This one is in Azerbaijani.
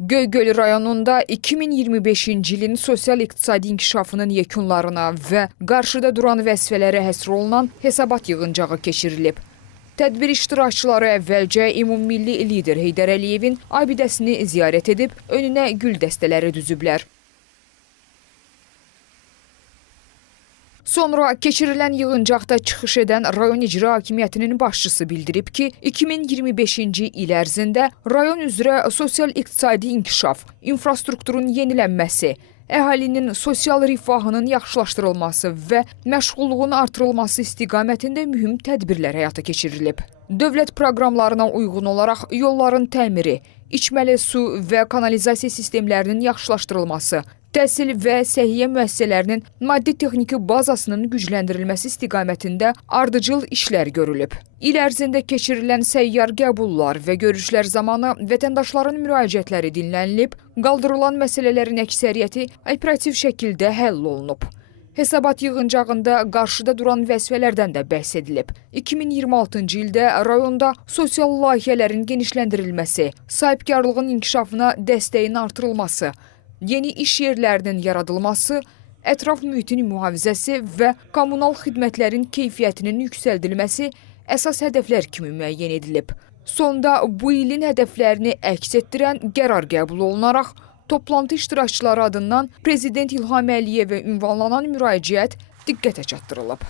Göygöl rayonunda 2025-ci ilin sosial-iqtisadi inkişafının yekunlarına və qarşıda duran vəzifələrə həsr olunan hesabat yığıncağı keçirilib. Tədbir iştirakçıları əvvəlcə ümummilli lider Heydər Əliyevin abidəsini ziyarət edib, önünə gül dəstələri düzüblər. Sonra keçirilən yığıncaqda çıxış edən rayon icra hakimiyyətinin başçısı bildirib ki, 2025-ci il ərzində rayon üzrə sosial-iqtisadi inkişaf, infrastrukturun yenilənməsi, əhalinin sosial rifahının yaxşılaşdırılması və məşğulluğun artırılması istiqamətində mühüm tədbirlər həyata keçirilib. Dövlət proqramlarına uyğun olaraq yolların təmiri, içməli su və kanalizasiya sistemlərinin yaxşılaşdırılması, təhsil və səhiyyə müəssisələrinin maddi-texniki bazasının gücləndirilməsi istiqamətində ardıcıl işlər görülüb. İl ərzində keçirilən səyyar qəbullar və görüşlər zamanı vətəndaşların müraciətləri dinlənilib, qaldırılan məsələlərin əksəriyyəti operativ şəkildə həll olunub. Hesabat yığıncağında qarşıda duran vəzifələrdən də bəhs edilib. 2026-cı ildə rayonda sosial layihələrin genişləndirilməsi, sahibkarlığın inkişafına dəstəyin artırılması, yeni iş yerlərinin yaradılması, ətraf mühitin mühafizəsi və kommunal xidmətlərin keyfiyyətinin yüksəldilməsi əsas hədəflər kimi müəyyən edilib. Sonda bu ilin hədəflərini əks etdirən qərar qəbul olunaraq, toplantı iştirakçıları adından Prezident İlham Əliyevə ünvanlanan müraciət diqqətə çatdırılıb.